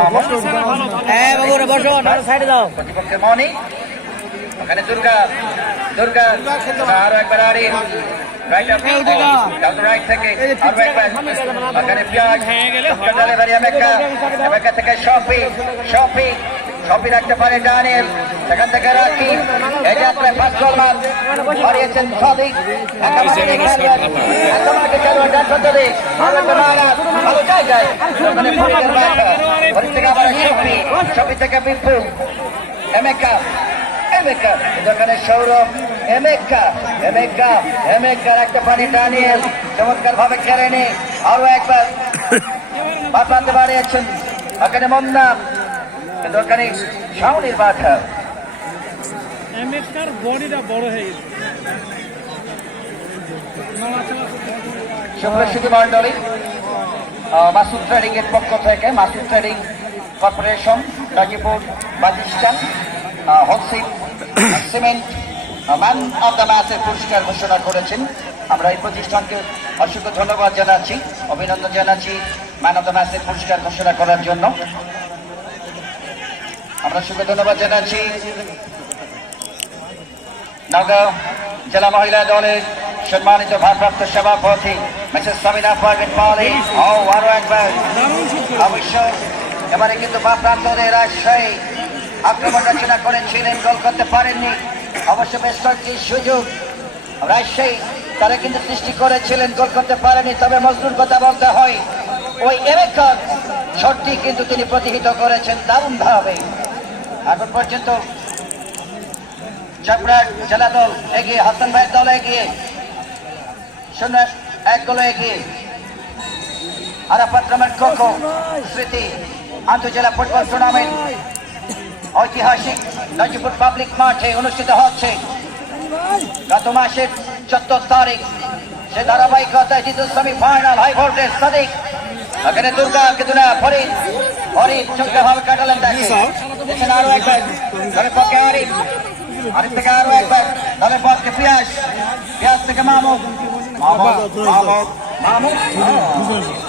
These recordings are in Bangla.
হ্যাঁ বাবু বসো সাইডে দাও। প্রতিপক্ষের মনি। ওখানে দুর্গা দুর্গা আরও একবার আরি। রাইট আপ ডাউন রাইট থেকে থেকে শপি শপি শপি রাখতে পারে ডানিয়েল সেখান থেকে রাখি। এই যে আপনার ফার্স্ট গোলমান হারিয়েছেন সদিক। একেবারে খেলোয়াড়। ডান ভালো জায়গায়। থেকে আবার শপি শপি থেকে বিপুল এমেকা এমেকা দোকানে সৌরভ। এমেকা এমেকা এমেকার একটা পানি টানিয়েল চমৎকার ভাবে খেলে নি আরও একবার। বাপাতে বাড়িয়েছেন। ওখানে মন্না দোকানে শাওনির বাধা এমএসকার বডিটা বড় হয়ে গেছে। শুভ্রশুধি মন্ডলী মাসুদ ট্রেডিং এর পক্ষ থেকে মাসুদ ট্রেডিং কর্পোরেশন গাজীপুর প্রতিষ্ঠান wholesale cement man of the ম্যাচের পুরস্কার ঘোষণা করেছেন। আমরা এই প্রতিষ্ঠানকে অসংখ্য ধন্যবাদ জানাচ্ছি অভিনন্দন জানাচ্ছি ম্যান অব দ্য ম্যাচের পুরস্কার ঘোষণা করার জন্য। আমরা অসংখ্য ধন্যবাদ জানাচ্ছি। নগাঁও জেলা মহিলা দলের সম্মানিত ভারপ্রাপ্ত সভাপতি, মিসেস সামিনা আরও একবার। অবশ্যই, এবারে কিন্তু বা রাজশাহী আক্রমণ রচনা করেছিলেন, গোল করতে পারেননি। অবশ্য বেশ কয়েকটি সুযোগ রাজশাহী তারা কিন্তু সৃষ্টি করেছিলেন, গোল করতে পারেনি তবে মজদুর কথা বলতে হয়, ওই এলাকার শটটি কিন্তু তিনি প্রতিহিত করেছেন দারুণভাবে। এখন পর্যন্ত চাপড়ার জেলা দল এগিয়ে, হাসান ভাইয়ের দল এগিয়ে শূন্য এক গোলে এগিয়ে, আরাফাত রহমান স্মৃতি আন্তর্জেলা ফুটবল টুর্নামেন্ট। ঐতিহাসিক গাজীপুর পাবলিক মাঠে অনুষ্ঠিত হচ্ছে। গত মাসের চোদ্দ তারিখ, সে ধারাবাহিকতায় Jitu semi final high voltage Sadiq. এখানে দুর্গা কিন্তু না ফরিদ চোখটা ভাবে কাটালেন তাকে আরও একবার পক্ষে থেকে আরও একবার পক্ষে পিয়াস পিয়াস থেকে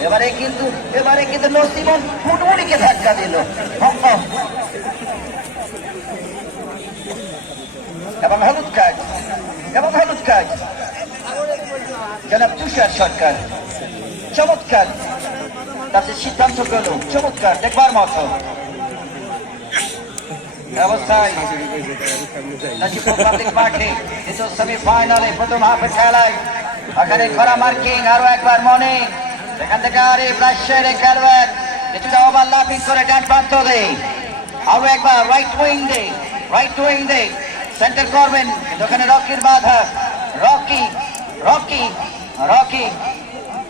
এবারে কিন্তু এবারে কিন্তু নসিমন ফুটবলিকে ধাক্কা দিল। এবং হলুদ কাজ এবং হলুদ কাজ জনাব তুষার সরকার চমৎকার তাদের সিদ্ধান্ত গেল। চমৎকার, দেখবার মতো। প্রথম খরা মার্কিং, আরও একবার সেখান থেকে কিছুটা ওভার লাফিং করে দেয়। আরও একবার রাইট দে রাইট দে সেন্টার রকির রকি রকি রকি।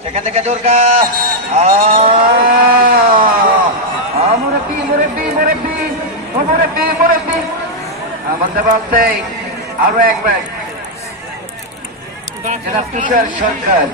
সেখান থেকে দুর্গা। মুরব্বী মুরব্বী মুরব্বী মুরব্বী মুরব্বী। বলতে বলতে আরও একবার সরকার।